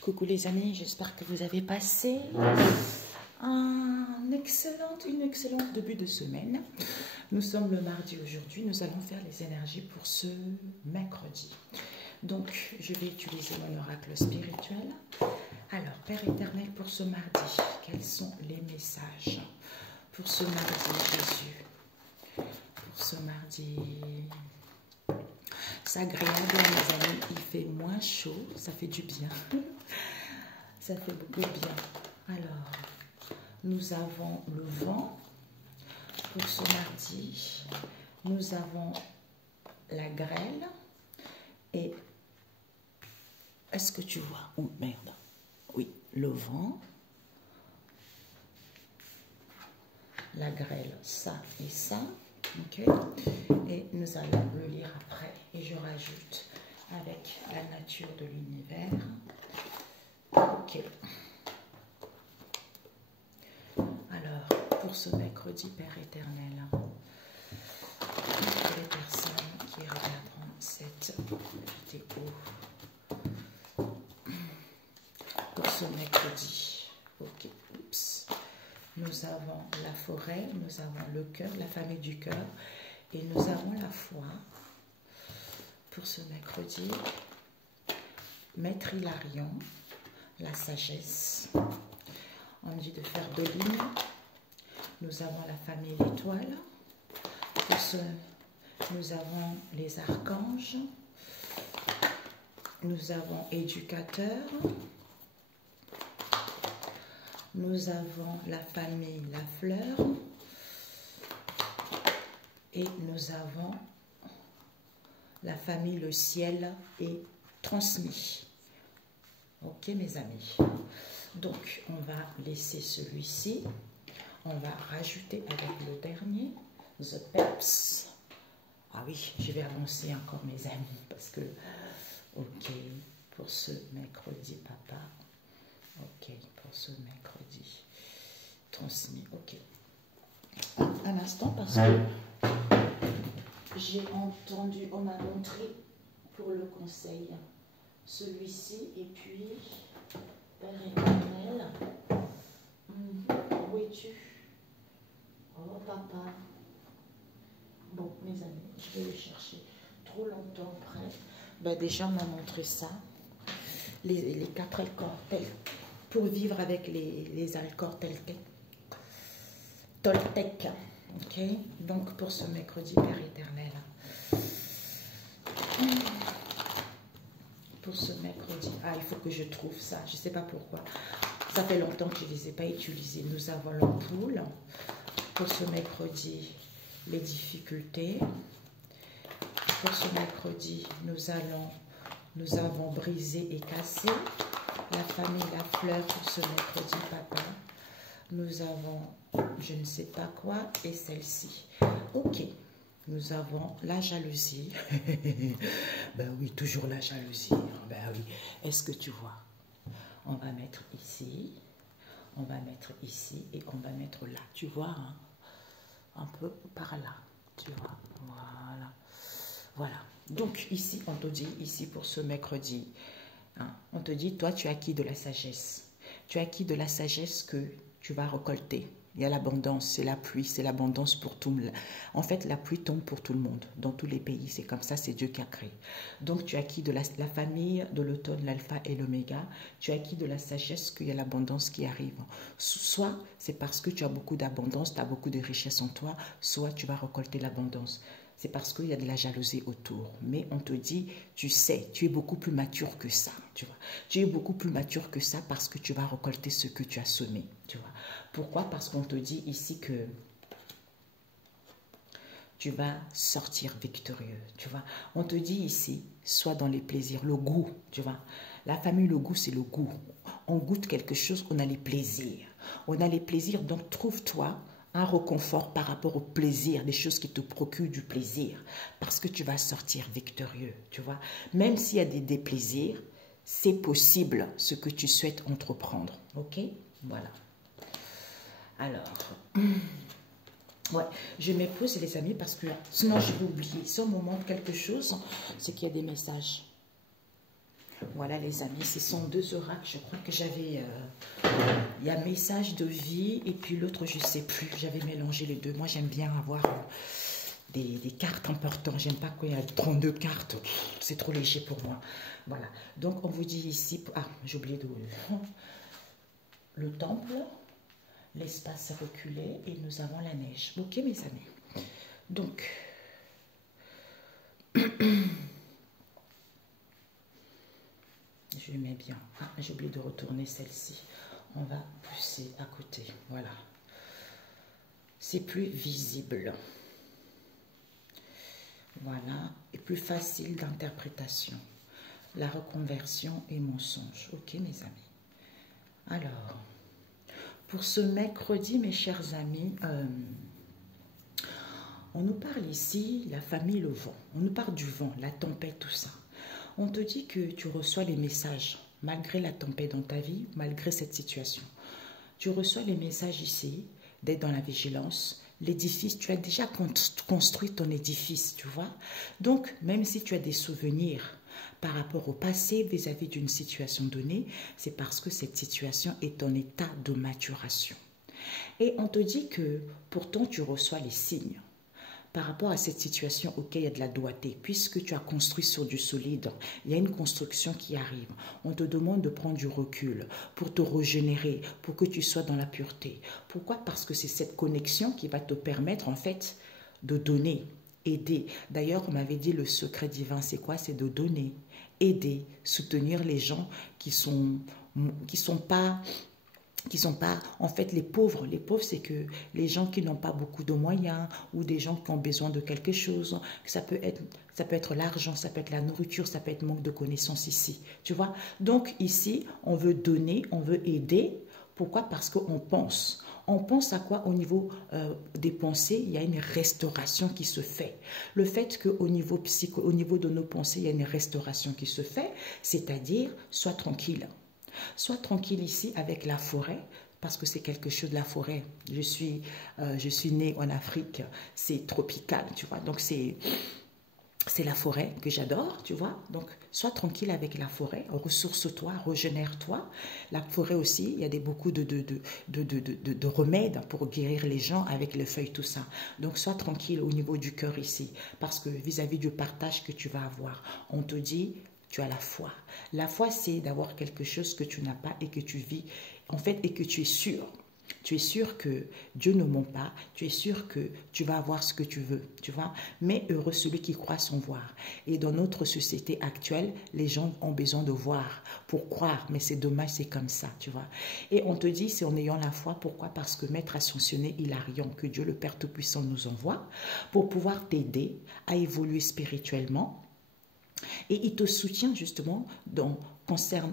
Coucou les amis, j'espère que vous avez passé une excellente début de semaine. Nous sommes le mardi aujourd'hui, nous allons faire les énergies pour ce mercredi. Donc, je vais utiliser mon oracle spirituel. Alors, Père éternel, pour ce mardi, quels sont les messages pour ce mardi, Jésus? Pour ce mardi... C'est agréable, mes amis, il fait moins chaud, ça fait du bien. Ça fait beaucoup de bien. Alors, nous avons le vent pour ce mardi. Nous avons la grêle. Et est-ce que tu vois? Oh merde. Oui, le vent. La grêle, ça et ça. Ok, et nous allons le lire après et je rajoute avec la nature de l'univers. Ok, alors pour ce mercredi, Père éternel, pour les personnes qui regarderont cette vidéo, pour ce mercredi, ok, oups. Nous avons la forêt, nous avons le cœur, la famille du cœur, et nous avons la foi. Pour ce mercredi, Maître Hilarion, la sagesse. On dit de faire 2 lignes. Nous avons la famille l'étoile. Pour ce, nous avons les archanges. Nous avons éducateur. Nous avons la famille, la fleur, et nous avons la famille, le ciel est transmis. Ok, mes amis. Donc, on va laisser celui-ci. On va rajouter avec le dernier, The Peps. Ah oui, je vais avancer encore, mes amis, parce que, ok, pour ce mercredi, papa. Ok, pour ce mercredi. Transmis, ok. Un instant, parce que j'ai entendu, on m'a montré pour le conseil celui-ci, et puis, Père éternel, où es-tu? Oh, papa. Bon, mes amis, je vais le chercher. Trop longtemps après. Ben, déjà, on m'a montré ça. Les 4 accords pour vivre avec les accords Toltec. Ok, donc pour ce mercredi, Père éternel, pour ce mercredi, il faut que je trouve ça, je ne sais pas pourquoi, ça fait longtemps que je ne les ai pas utilisés. Nous avons l'ampoule. Pour ce mercredi, les difficultés. Pour ce mercredi, nous avons brisé et cassé. La famille, la fleur pour ce mercredi, papa. Nous avons, je ne sais pas quoi, et celle-ci. Ok, nous avons la jalousie. Ben oui, toujours la jalousie. Ben oui, est-ce que tu vois? On va mettre ici, on va mettre ici, et on va mettre là. Tu vois, hein? Un peu par là, tu vois, voilà. Voilà, donc ici, on te dit, ici pour ce mercredi, hein, on te dit, toi, tu as acquis de la sagesse. Tu as acquis de la sagesse que tu vas récolter. Il y a l'abondance, c'est la pluie, c'est l'abondance pour tout le monde. En fait, la pluie tombe pour tout le monde. Dans tous les pays, c'est comme ça, c'est Dieu qui a créé. Donc, tu as acquis de la famille de l'automne, l'alpha et l'oméga. Tu as acquis de la sagesse qu'il y a l'abondance qui arrive. Soit c'est parce que tu as beaucoup d'abondance, tu as beaucoup de richesse en toi, soit tu vas récolter l'abondance. C'est parce qu'il y a de la jalousie autour. Mais on te dit, tu sais, tu es beaucoup plus mature que ça, tu vois. Tu es beaucoup plus mature que ça parce que tu vas récolter ce que tu as semé, tu vois. Pourquoi? Parce qu'on te dit ici que tu vas sortir victorieux, tu vois. On te dit ici, sois dans les plaisirs, le goût, tu vois. La famille, le goût, c'est le goût. On goûte quelque chose, on a les plaisirs. On a les plaisirs, donc trouve-toi un réconfort par rapport au plaisir, des choses qui te procurent du plaisir, parce que tu vas sortir victorieux, tu vois. Même s'il y a des déplaisirs, c'est possible ce que tu souhaites entreprendre, ok? Voilà. Alors, ouais, je me pose les amis parce que sinon je vais oublier. Si on me montre quelque chose, c'est qu'il y a des messages. Voilà les amis, ce sont deux oracles. Je crois que j'avais... il y a message de vie et puis l'autre, je ne sais plus. J'avais mélangé les deux. Moi, j'aime bien avoir des cartes importantes. J'aime pas quand il y a 32 cartes. C'est trop léger pour moi. Voilà. Donc, on vous dit ici... Ah, j'ai oublié de... Le temple, l'espace reculé et nous avons la neige. Ok, mes amis. Donc... Je mets bien. Ah, j'ai oublié de retourner celle-ci. On va pousser à côté. Voilà. C'est plus visible. Voilà. Et plus facile d'interprétation. La reconversion et mensonge. Ok, mes amis. Alors, pour ce mercredi, mes chers amis, on nous parle ici, la famille, le vent. On nous parle du vent, la tempête, tout ça. On te dit que tu reçois les messages, malgré la tempête dans ta vie, malgré cette situation. Tu reçois les messages ici, d'être dans la vigilance. L'édifice, tu as déjà construit ton édifice, tu vois. Donc, même si tu as des souvenirs par rapport au passé vis-à-vis d'une situation donnée, c'est parce que cette situation est en état de maturation. Et on te dit que pourtant tu reçois les signes. Par rapport à cette situation auquel il y a de la doigté, puisque tu as construit sur du solide, il y a une construction qui arrive. On te demande de prendre du recul pour te régénérer, pour que tu sois dans la pureté. Pourquoi? Parce que c'est cette connexion qui va te permettre en fait de donner, aider. D'ailleurs, on m'avait dit le secret divin, c'est quoi? C'est de donner, aider, soutenir les gens qui sont pas en fait les pauvres. Les pauvres, c'est que les gens qui n'ont pas beaucoup de moyens ou des gens qui ont besoin de quelque chose. Ça peut être l'argent, ça peut être la nourriture, ça peut être manque de connaissances ici. Tu vois? Donc ici, on veut donner, on veut aider. Pourquoi? Parce qu'on pense. On pense à quoi? Au niveau des pensées, il y a une restauration qui se fait. Le fait qu'au niveau au niveau de nos pensées, il y a une restauration qui se fait, c'est-à-dire, sois tranquille. Sois tranquille ici avec la forêt, parce que c'est quelque chose de la forêt. Je suis née en Afrique, c'est tropical, tu vois. Donc, c'est la forêt que j'adore, tu vois. Donc, sois tranquille avec la forêt, ressource-toi, régénère-toi. La forêt aussi, il y a beaucoup de remèdes pour guérir les gens avec les feuilles, tout ça. Donc, sois tranquille au niveau du cœur ici, parce que vis-à-vis du partage que tu vas avoir, on te dit... Tu as la foi. La foi, c'est d'avoir quelque chose que tu n'as pas et que tu vis, en fait, et que tu es sûr. Tu es sûr que Dieu ne ment pas. Tu es sûr que tu vas avoir ce que tu veux, tu vois. Mais heureux celui qui croit sans voir. Et dans notre société actuelle, les gens ont besoin de voir pour croire. Mais c'est dommage, c'est comme ça, tu vois. Et on te dit, c'est en ayant la foi. Pourquoi? Parce que Maître Ascensionné Hilarion, que Dieu le Père Tout-Puissant nous envoie, pour pouvoir t'aider à évoluer spirituellement. Et il te soutient justement,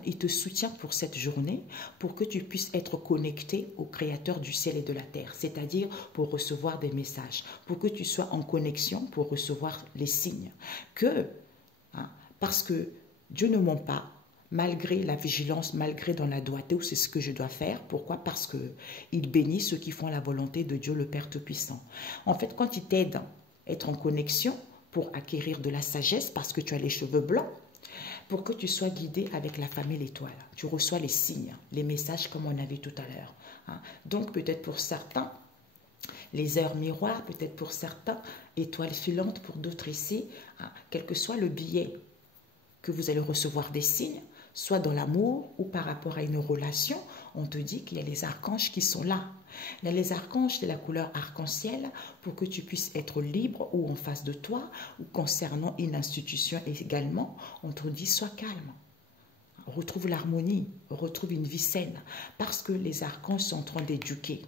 il te soutient pour cette journée, pour que tu puisses être connecté au Créateur du ciel et de la terre, c'est-à-dire pour recevoir des messages, pour que tu sois en connexion, pour recevoir les signes. Parce que Dieu ne ment pas, malgré la vigilance, malgré dans la doigté, c'est ce que je dois faire. Pourquoi? Parce qu'il bénit ceux qui font la volonté de Dieu le Père Tout-Puissant. En fait, quand il t'aide à être en connexion, pour acquérir de la sagesse parce que tu as les cheveux blancs, pour que tu sois guidé avec la famille l'étoile. Tu reçois les signes, les messages comme on a vu tout à l'heure. Donc peut-être pour certains, les heures miroirs, peut-être pour certains, étoiles filantes, pour d'autres ici, quel que soit le billet que vous allez recevoir des signes, soit dans l'amour ou par rapport à une relation, on te dit qu'il y a les archanges qui sont là. Il y a les archanges de la couleur arc-en-ciel pour que tu puisses être libre ou en face de toi ou concernant une institution également. On te dit sois calme, retrouve l'harmonie, retrouve une vie saine parce que les archanges sont en train d'éduquer.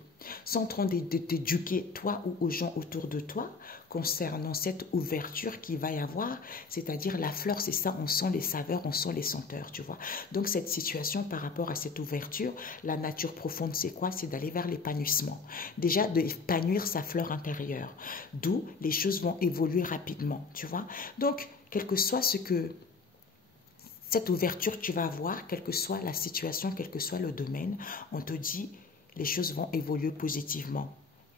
Sont en train d'éduquer toi ou aux gens autour de toi concernant cette ouverture qu'il va y avoir, c'est-à-dire la fleur, c'est ça, on sent les saveurs, on sent les senteurs, tu vois. Donc cette situation par rapport à cette ouverture, la nature profonde, c'est quoi? C'est d'aller vers l'épanouissement. Déjà, d'épanouir sa fleur intérieure, d'où les choses vont évoluer rapidement, tu vois. Donc, quel que soit cette ouverture que tu vas avoir, quelle que soit la situation, quel que soit le domaine, on te dit les choses vont évoluer positivement.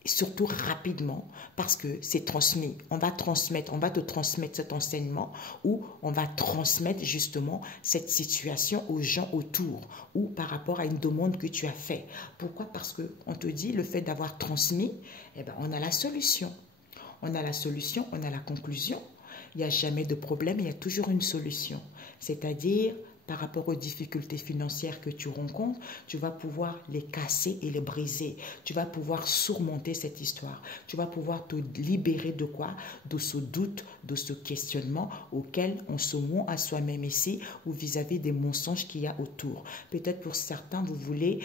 surtout rapidement, parce que c'est transmis. On va te transmettre cet enseignement, ou on va transmettre justement cette situation aux gens autour, ou par rapport à une demande que tu as faite. Pourquoi? Parce qu'on te dit, le fait d'avoir transmis, eh ben, on a la solution. On a la solution, on a la conclusion. Il n'y a jamais de problème, il y a toujours une solution. C'est-à-dire, par rapport aux difficultés financières que tu rencontres, tu vas pouvoir les casser et les briser. Tu vas pouvoir surmonter cette histoire. Tu vas pouvoir te libérer de quoi? De ce doute, de ce questionnement auquel on se ment à soi-même ici, ou vis-à-vis des mensonges qu'il y a autour. Peut-être pour certains, vous voulez...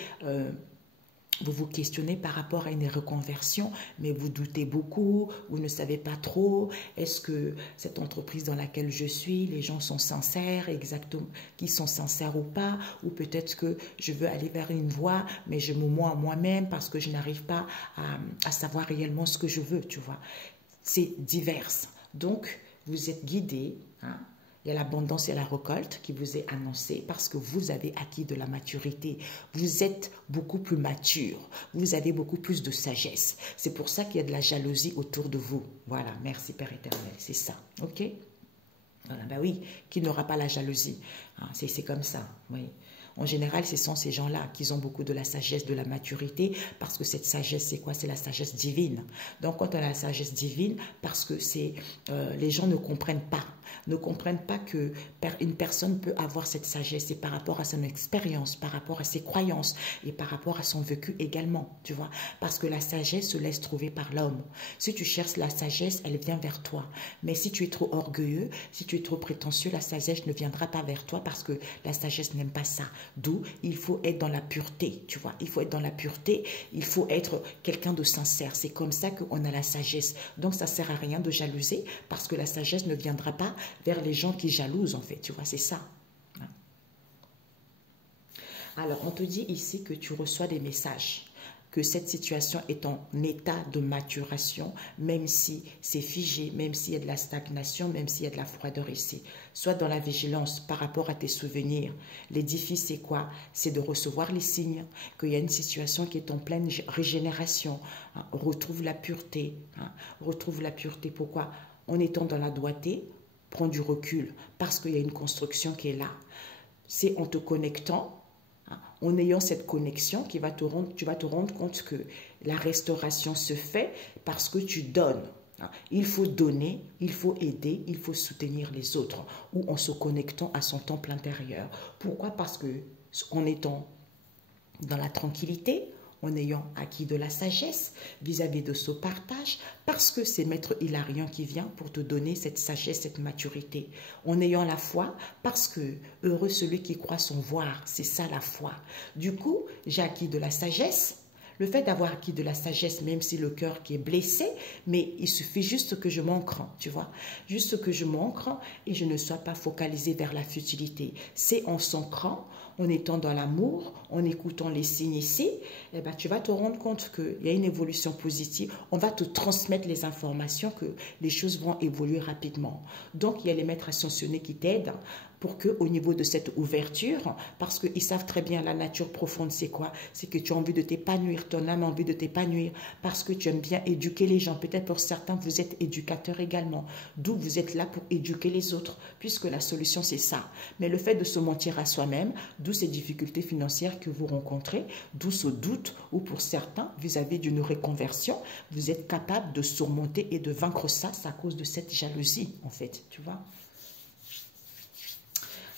vous vous questionnez par rapport à une reconversion, mais vous doutez beaucoup, vous ne savez pas trop, est-ce que cette entreprise dans laquelle je suis, les gens sont sincères, exactement, qui sont sincères ou pas, ou peut-être que je veux aller vers une voie, mais je me mens à moi-même parce que je n'arrive pas à savoir réellement ce que je veux, tu vois. C'est divers. Donc, vous êtes guidé, hein. Il y a l'abondance et la récolte qui vous est annoncée parce que vous avez acquis de la maturité. Vous êtes beaucoup plus mature. Vous avez beaucoup plus de sagesse. C'est pour ça qu'il y a de la jalousie autour de vous. Voilà, merci Père éternel, c'est ça. Ok? Voilà, ben oui, qui n'aura pas la jalousie? Hein, c'est comme ça, oui. En général, ce sont ces gens-là qui ont beaucoup de la sagesse, de la maturité, parce que cette sagesse, c'est quoi? C'est la sagesse divine. Donc, quand on a la sagesse divine, parce que les gens ne comprennent pas que une personne peut avoir cette sagesse, et par rapport à son expérience, par rapport à ses croyances, et par rapport à son vécu également, tu vois. Parce que la sagesse se laisse trouver par l'homme. Si tu cherches la sagesse, elle vient vers toi. Mais si tu es trop orgueilleux, si tu es trop prétentieux, la sagesse ne viendra pas vers toi, parce que la sagesse n'aime pas ça. D'où il faut être dans la pureté, tu vois. Il faut être dans la pureté, il faut être quelqu'un de sincère. C'est comme ça qu'on a la sagesse. Donc, ça ne sert à rien de jalouser parce que la sagesse ne viendra pas vers les gens qui jalousent, en fait. Tu vois, c'est ça. Alors, on te dit ici que tu reçois des messages, que cette situation est en état de maturation, même si c'est figé, même s'il y a de la stagnation, même s'il y a de la froideur ici. Sois dans la vigilance par rapport à tes souvenirs. L'édifice, c'est quoi? C'est de recevoir les signes, qu'il y a une situation qui est en pleine régénération. Hein, retrouve la pureté. Hein, retrouve la pureté. Pourquoi? En étant dans la doigté, prends du recul, parce qu'il y a une construction qui est là. C'est en te connectant, en ayant cette connexion, tu vas te rendre compte que la restauration se fait parce que tu donnes. Il faut donner, il faut aider, il faut soutenir les autres, ou en se connectant à son temple intérieur. Pourquoi? Parce que en étant dans la tranquillité, en ayant acquis de la sagesse vis-à-vis de ce partage, parce que c'est Maître Hilarion qui vient pour te donner cette sagesse, cette maturité. En ayant la foi, parce que heureux celui qui croit sans voir, c'est ça la foi. Du coup, j'ai acquis de la sagesse. Le fait d'avoir acquis de la sagesse, même si le cœur qui est blessé, mais il suffit juste que je m'ancre, tu vois. Juste que je m'ancre et je ne sois pas focalisée vers la futilité. C'est en s'ancrant, en étant dans l'amour, en écoutant les signes ici, eh ben, tu vas te rendre compte qu'il y a une évolution positive. On va te transmettre les informations que les choses vont évoluer rapidement. Donc, il y a les maîtres ascensionnés qui t'aident pour qu'au niveau de cette ouverture, parce qu'ils savent très bien la nature profonde, c'est quoi? C'est que tu as envie de t'épanouir, ton âme a envie de t'épanouir, parce que tu aimes bien éduquer les gens. Peut-être pour certains, vous êtes éducateur également, d'où vous êtes là pour éduquer les autres, puisque la solution, c'est ça. Mais le fait de se mentir à soi-même, d'où ces difficultés financières que vous rencontrez, d'où ce doute, ou pour certains, vis-à-vis d'une reconversion, vous êtes capable de surmonter et de vaincre ça, c'est à cause de cette jalousie, en fait, tu vois.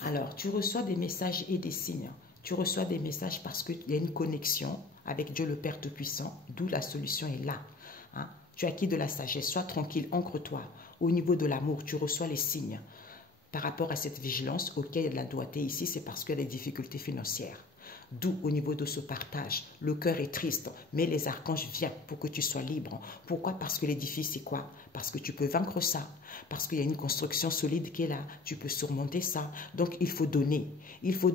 Alors, tu reçois des messages et des signes. Tu reçois des messages parce qu'il y a une connexion avec Dieu le Père Tout-Puissant, d'où la solution est là. Hein? Tu as acquis de la sagesse, sois tranquille, ancre-toi. Au niveau de l'amour, tu reçois les signes. Par rapport à cette vigilance, auquel il y a de la doigté ici, c'est parce qu'il y a des difficultés financières. D'où au niveau de ce partage, le cœur est triste, mais les archanges viennent pour que tu sois libre. Pourquoi? Parce que l'édifice, c'est quoi? Parce que tu peux vaincre ça, parce qu'il y a une construction solide qui est là, tu peux surmonter ça. Donc il faut donner, il faut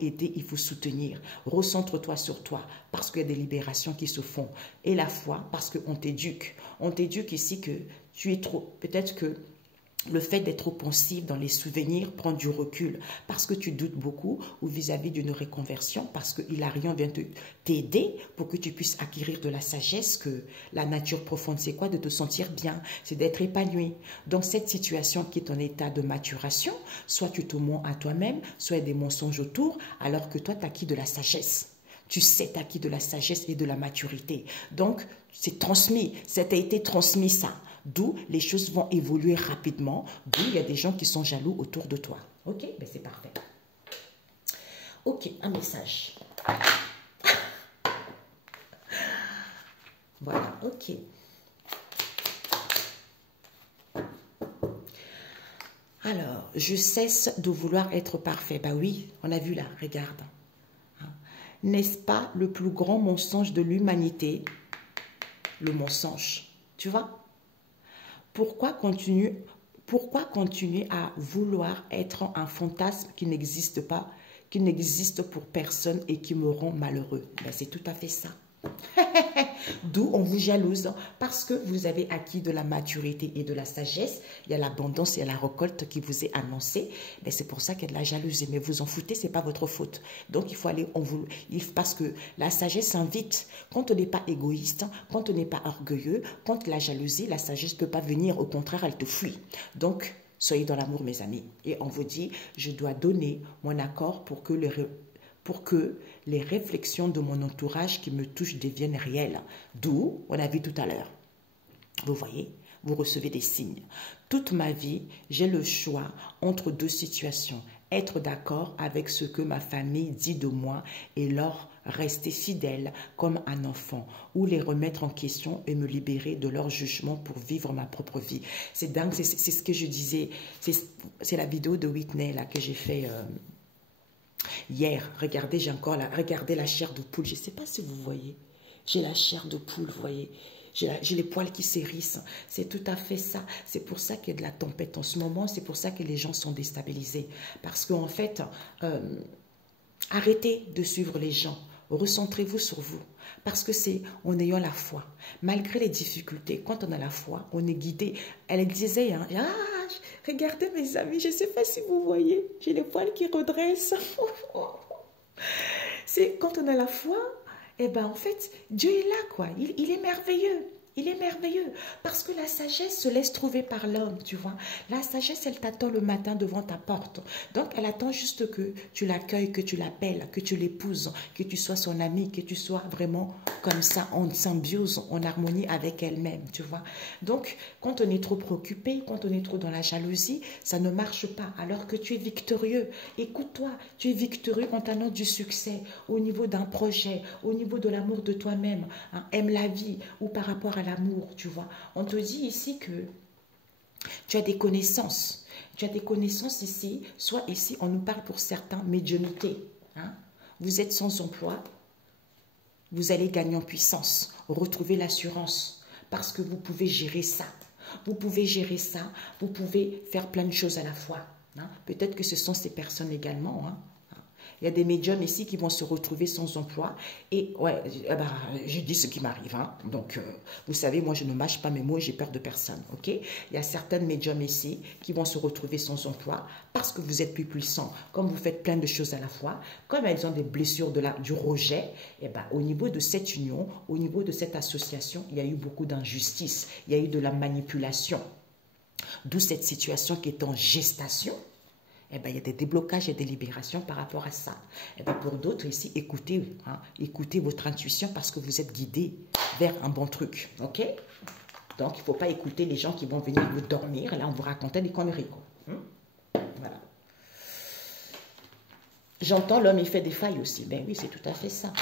aider, il faut soutenir. Recentre-toi sur toi, parce qu'il y a des libérations qui se font. Et la foi, parce qu'on t'éduque. On t'éduque ici que tu es trop, peut-être que le fait d'être pensif dans les souvenirs prend du recul parce que tu doutes beaucoup ou vis-à-vis d'une reconversion, parce que Hilarion vient t'aider pour que tu puisses acquérir de la sagesse, que la nature profonde, c'est quoi? De te sentir bien, c'est d'être épanoui. Donc cette situation qui est en état de maturation, soit tu te mens à toi-même, soit il y a des mensonges autour, alors que toi, tu as acquis de la sagesse. Tu sais, tu as acquis de la sagesse et de la maturité. Donc, c'est transmis, ça t'a été transmis ça. D'où les choses vont évoluer rapidement, d'où il y a des gens qui sont jaloux autour de toi. Ok, ben c'est parfait. Ok, un message. Voilà, ok. Alors, je cesse de vouloir être parfait. Ben oui, on a vu là, regarde. N'est-ce pas le plus grand mensonge de l'humanité? Le mensonge, tu vois? Pourquoi continuer à vouloir être un fantasme qui n'existe pas, qui n'existe pour personne et qui me rend malheureux? Ben, c'est tout à fait ça. D'où on vous jalouse, parce que vous avez acquis de la maturité et de la sagesse. Il y a l'abondance et la récolte qui vous est annoncée. Ben, c'est pour ça qu'il y a de la jalousie. Mais vous en foutez, c'est pas votre faute. Donc il faut aller, parce que la sagesse invite. Quand on n'est pas égoïste, quand on n'est pas orgueilleux, quand la jalousie, la sagesse ne peut pas venir. Au contraire, elle te fuit. Donc soyez dans l'amour, mes amis. Et on vous dit, je dois donner mon accord pour que les réflexions de mon entourage qui me touchent deviennent réelles. D'où, on a vu tout à l'heure. Vous voyez, vous recevez des signes. Toute ma vie, j'ai le choix entre deux situations. Être d'accord avec ce que ma famille dit de moi et leur rester fidèle comme un enfant, ou les remettre en question et me libérer de leur jugement pour vivre ma propre vie. C'est dingue, c'est ce que je disais. C'est la vidéo de Whitney là, que j'ai fait... hier, regardez, regardez la chair de poule. Je ne sais pas si vous voyez. J'ai la chair de poule, vous voyez. J'ai les poils qui s'hérissent. C'est tout à fait ça. C'est pour ça qu'il y a de la tempête en ce moment. C'est pour ça que les gens sont déstabilisés. Parce qu'en fait, arrêtez de suivre les gens. Recentrez-vous sur vous. Parce que c'est en ayant la foi. Malgré les difficultés, quand on a la foi, on est guidé. Elle disait, hein, regardez mes amis, je ne sais pas si vous voyez, j'ai les poils qui redressent. C'est quand on a la foi, eh ben en fait, Dieu est là, quoi. Il est merveilleux. Il est merveilleux parce que la sagesse se laisse trouver par l'homme, tu vois. La sagesse, elle t'attend le matin devant ta porte. Donc, elle attend juste que tu l'accueilles, que tu l'appelles, que tu l'épouses, que tu sois son ami, que tu sois vraiment comme ça, en symbiose, en harmonie avec elle-même, tu vois. Donc, quand on est trop préoccupé, quand on est trop dans la jalousie, ça ne marche pas. Alors que tu es victorieux. Écoute-toi, tu es victorieux quand tu annonces du succès au niveau d'un projet, au niveau de l'amour de toi-même. Hein, aime la vie ou par rapport à l'amour, tu vois. On te dit ici que tu as des connaissances. Tu as des connaissances ici. Soit ici, on nous parle pour certains médiumnité. Hein? Vous êtes sans emploi. Vous allez gagner en puissance. Retrouver l'assurance. Parce que vous pouvez gérer ça. Vous pouvez gérer ça. Vous pouvez faire plein de choses à la fois. Hein? Peut-être que ce sont ces personnes également. Hein? Il y a des médiums ici qui vont se retrouver sans emploi. Et ouais, je dis ce qui m'arrive. Hein. Donc, vous savez, moi, je ne mâche pas mes mots et j'ai peur de personne. Ok? Il y a certaines médiums ici qui vont se retrouver sans emploi parce que vous êtes plus puissants. Comme vous faites plein de choses à la fois, comme elles ont des blessures du rejet, et ben, au niveau de cette union, au niveau de cette association, il y a eu beaucoup d'injustice. Il y a eu de la manipulation. D'où cette situation qui est en gestation. Eh bien, il y a des déblocages et des libérations par rapport à ça. Eh bien, pour d'autres ici, écoutez, hein, écoutez votre intuition parce que vous êtes guidé vers un bon truc. OK? Donc, il ne faut pas écouter les gens qui vont venir vous dormir. Là, on vous racontait des conneries. Voilà. J'entends l'homme, il fait des failles aussi. Ben oui, c'est tout à fait ça.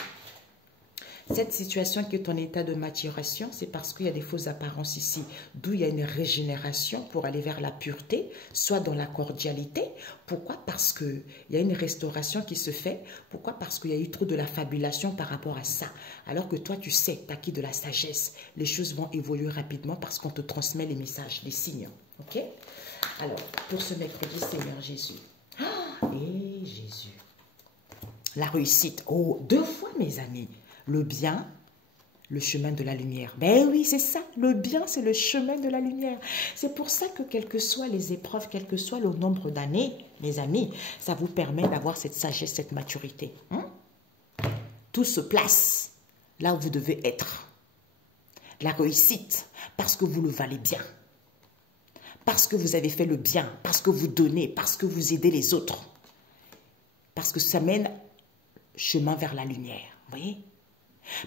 Cette situation qui est en état de maturation, c'est parce qu'il y a des fausses apparences ici, d'où il y a une régénération pour aller vers la pureté, soit dans la cordialité. Pourquoi? Parce qu'il y a une restauration qui se fait. Pourquoi? Parce qu'il y a eu trop de la fabulation par rapport à ça. Alors que toi, tu sais, tu as acquis de la sagesse. Les choses vont évoluer rapidement parce qu'on te transmet les messages, les signes. OK? Alors, pour ce mercredi, Seigneur Jésus. Et Jésus. La réussite. Oh, 2 fois, mes amis. Le bien, le chemin de la lumière. Ben oui, c'est ça. Le bien, c'est le chemin de la lumière. C'est pour ça que quelles que soient les épreuves, quel que soit le nombre d'années, mes amis, ça vous permet d'avoir cette sagesse, cette maturité. Tout se place là où vous devez être. La réussite, parce que vous le valez bien. Parce que vous avez fait le bien, parce que vous donnez, parce que vous aidez les autres. Parce que ça mène chemin vers la lumière. Vous voyez?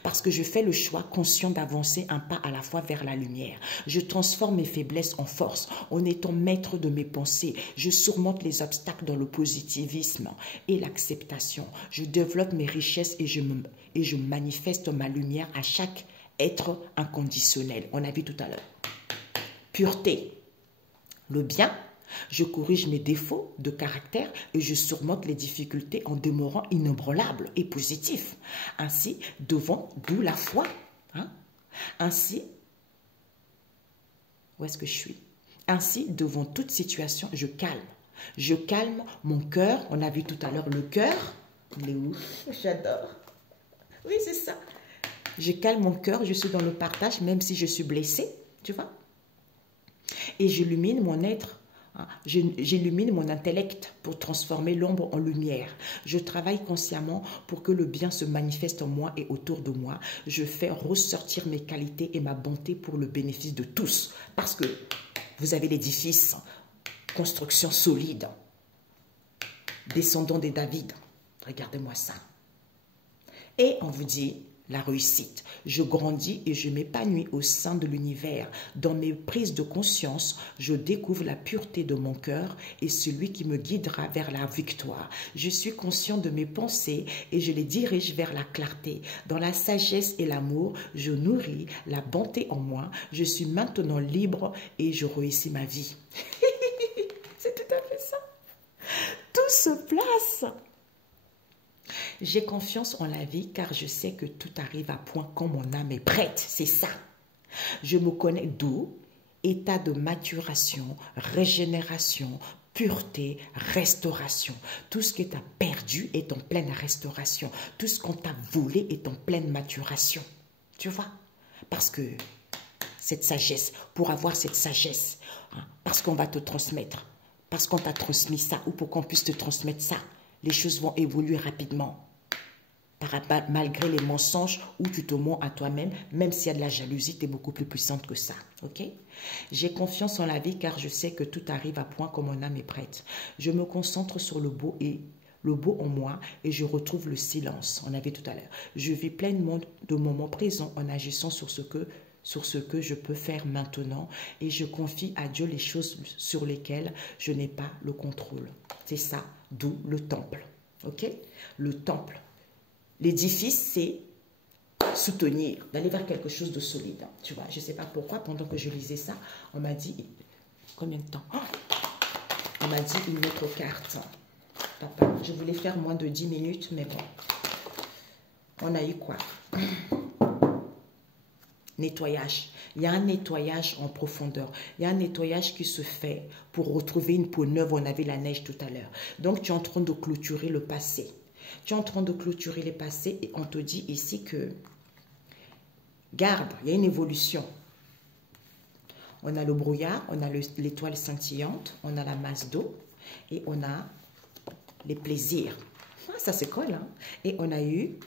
Parce que je fais le choix conscient d'avancer un pas à la fois vers la lumière. Je transforme mes faiblesses en force en étant maître de mes pensées. Je surmonte les obstacles dans le positivisme et l'acceptation. Je développe mes richesses et je manifeste ma lumière à chaque être inconditionnel. On a vu tout à l'heure. Pureté. Le bien. Je corrige mes défauts de caractère et je surmonte les difficultés en demeurant inébranlable et positif. Ainsi, d'où la foi. Ainsi, où est-ce que je suis? Ainsi, devant toute situation, je calme. Je calme mon cœur. On a vu tout à l'heure le cœur. Il est où? J'adore. Oui, c'est ça. Je calme mon cœur. Je suis dans le partage, même si je suis blessée. Tu vois? Et j'illumine mon être. J'illumine mon intellect pour transformer l'ombre en lumière. Je travaille consciemment pour que le bien se manifeste en moi et autour de moi. Je fais ressortir mes qualités et ma bonté pour le bénéfice de tous. Parce que vous avez l'édifice, construction solide, descendant des David. Regardez-moi ça. Et on vous dit la réussite. Je grandis et je m'épanouis au sein de l'univers. Dans mes prises de conscience, je découvre la pureté de mon cœur et celui qui me guidera vers la victoire. Je suis conscient de mes pensées et je les dirige vers la clarté. Dans la sagesse et l'amour, je nourris la bonté en moi. Je suis maintenant libre et je réussis ma vie. C'est tout à fait ça. Tout se place. J'ai confiance en la vie car je sais que tout arrive à point quand mon âme est prête. C'est ça. Je me connais d'où? État de maturation, régénération, pureté, restauration. Tout ce que tu as perdu est en pleine restauration. Tout ce qu'on t'a volé est en pleine maturation. Tu vois? Parce que cette sagesse, pour avoir cette sagesse, parce qu'on va te transmettre, parce qu'on t'a transmis ça ou pour qu'on puisse te transmettre ça, les choses vont évoluer rapidement. Malgré les mensonges où tu te mens à toi-même, même s'il y a de la jalousie, tu es beaucoup plus puissante que ça. Ok? J'ai confiance en la vie car je sais que tout arrive à point quand mon âme est prête. Je me concentre sur le beau en moi et je retrouve le silence. On avait tout à l'heure. Je vis pleinement de moments présents en agissant sur ce que je peux faire maintenant et je confie à Dieu les choses sur lesquelles je n'ai pas le contrôle. C'est ça, d'où le temple. Ok? Le temple. L'édifice, c'est soutenir, d'aller vers quelque chose de solide. Tu vois, je ne sais pas pourquoi, pendant que je lisais ça, on m'a dit, combien de temps? On m'a dit une autre carte. Papa, je voulais faire moins de 10 minutes, mais bon. On a eu quoi? Nettoyage. Il y a un nettoyage en profondeur. Il y a un nettoyage qui se fait pour retrouver une peau neuve. On avait la neige tout à l'heure. Donc, tu es en train de clôturer le passé. Tu es en train de clôturer les passés et on te dit ici que, garde, il y a une évolution. On a le brouillard, on a l'étoile scintillante, on a la masse d'eau et on a les plaisirs. Ah, ça se colle, hein? Et on a eu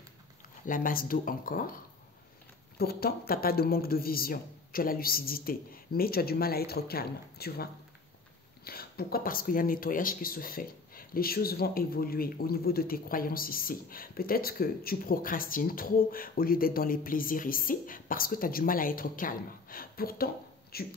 la masse d'eau encore. Pourtant, tu n'as pas de manque de vision. Tu as la lucidité, mais tu as du mal à être calme, tu vois. Pourquoi? Parce qu'il y a un nettoyage qui se fait. Les choses vont évoluer au niveau de tes croyances ici. Peut-être que tu procrastines trop au lieu d'être dans les plaisirs ici parce que tu as du mal à être calme. Pourtant, tu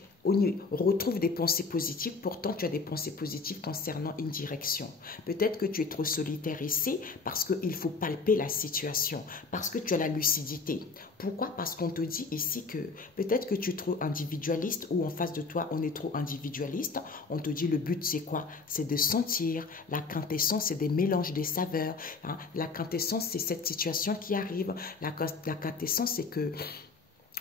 retrouves des pensées positives. Pourtant, tu as des pensées positives concernant une direction. Peut-être que tu es trop solitaire ici parce qu'il faut palper la situation, parce que tu as la lucidité. Pourquoi? Parce qu'on te dit ici que peut-être que tu es trop individualiste ou en face de toi, on est trop individualiste. On te dit le but, c'est quoi? C'est de sentir. La quintessence, c'est des mélanges, des saveurs. Hein? La quintessence, c'est cette situation qui arrive. La quintessence, c'est que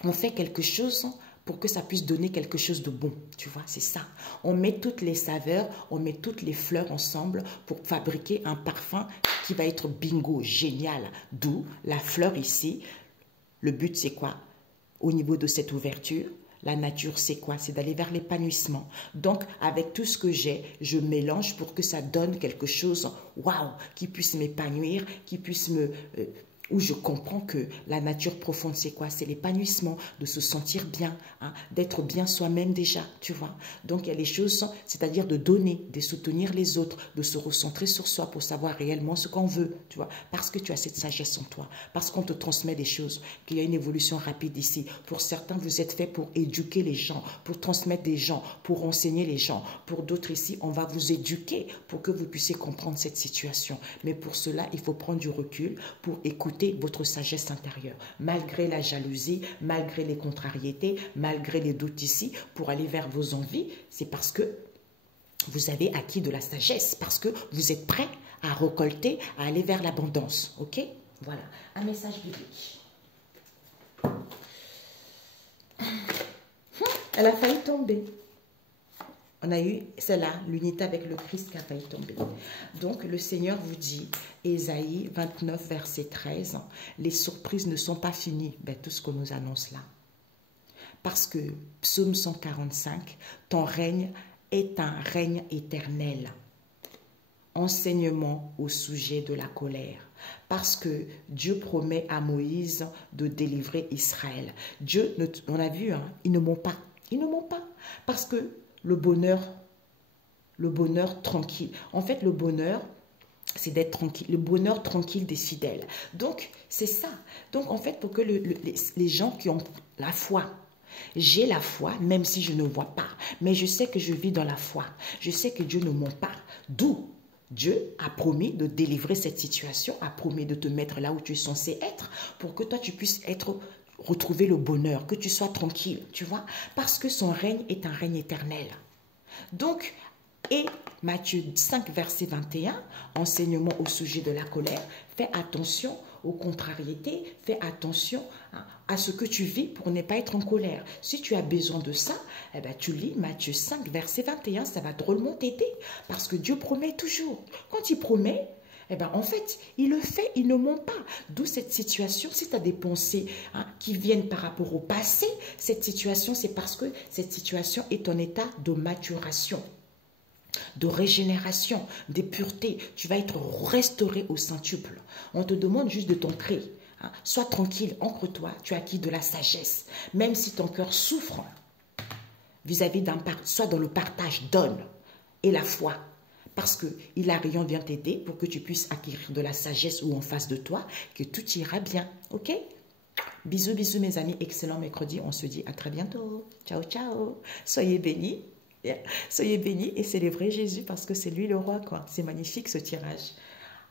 on fait quelque chose pour que ça puisse donner quelque chose de bon. Tu vois, c'est ça. On met toutes les saveurs, on met toutes les fleurs ensemble pour fabriquer un parfum qui va être bingo, génial. D'où la fleur ici. Le but, c'est quoi? au niveau de cette ouverture. La nature, c'est quoi? C'est d'aller vers l'épanouissement. Donc, avec tout ce que j'ai, je mélange pour que ça donne quelque chose, waouh, qui puisse m'épanouir, qui puisse où je comprends que la nature profonde, c'est quoi? C'est l'épanouissement, de se sentir bien, hein, d'être bien soi-même déjà, tu vois. Donc, il y a les choses, c'est-à-dire de donner, de soutenir les autres, de se recentrer sur soi pour savoir réellement ce qu'on veut, tu vois. Parce que tu as cette sagesse en toi, parce qu'on te transmet des choses, qu'il y a une évolution rapide ici. Pour certains, vous êtes fait pour éduquer les gens, pour transmettre des gens, pour enseigner les gens. Pour d'autres ici, on va vous éduquer pour que vous puissiez comprendre cette situation. Mais pour cela, il faut prendre du recul pour écouter votre sagesse intérieure, malgré la jalousie, malgré les contrariétés, malgré les doutes ici, pour aller vers vos envies, c'est parce que vous avez acquis de la sagesse, parce que vous êtes prêt à récolter, à aller vers l'abondance, ok? Voilà, un message biblique. Elle a failli tomber. On a eu, c'est là, l'unité avec le Christ qui a failli tomber. Donc, le Seigneur vous dit, Ésaïe 29, verset 13, les surprises ne sont pas finies. Ben, tout ce qu'on nous annonce là. Parce que, psaume 145, ton règne est un règne éternel. Enseignement au sujet de la colère. Parce que Dieu promet à Moïse de délivrer Israël. Dieu, on a vu, hein, il ne ment pas. Il ne ment pas. Parce que le bonheur tranquille. En fait, le bonheur, c'est d'être tranquille. Le bonheur tranquille des fidèles. Donc, c'est ça. Donc, en fait, pour que les gens qui ont la foi, j'ai la foi, même si je ne vois pas. Mais je sais que je vis dans la foi. Je sais que Dieu ne ment pas. D'où Dieu a promis de délivrer cette situation, a promis de te mettre là où tu es censé être, pour que toi, tu puisses retrouver le bonheur, que tu sois tranquille, tu vois, parce que son règne est un règne éternel. Donc, et Matthieu 5, verset 21, enseignement au sujet de la colère, fais attention aux contrariétés, fais attention à ce que tu vis pour ne pas être en colère. Si tu as besoin de ça, eh ben, tu lis Matthieu 5, verset 21, ça va drôlement t'aider, parce que Dieu promet toujours. Quand il promet, eh ben, en fait, il le fait, il ne ment pas. D'où cette situation, si tu as des pensées qui viennent par rapport au passé, cette situation, c'est parce que cette situation est en état de maturation, de régénération, de pureté. Tu vas être restauré au centuple. On te demande juste de t'ancrer. Sois tranquille, ancre-toi, tu as acquis de la sagesse. Même si ton cœur souffre vis-à-vis d'un partage, soit dans le partage, donne, et la foi. Parce que Hilarion vient t'aider pour que tu puisses acquérir de la sagesse ou en face de toi, que tout ira bien. Ok? Bisous, bisous mes amis. Excellent mercredi. On se dit à très bientôt. Ciao, ciao. Soyez bénis. Soyez bénis et célébrez Jésus parce que c'est lui le roi, quoi. C'est magnifique ce tirage.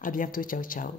À bientôt. Ciao, ciao.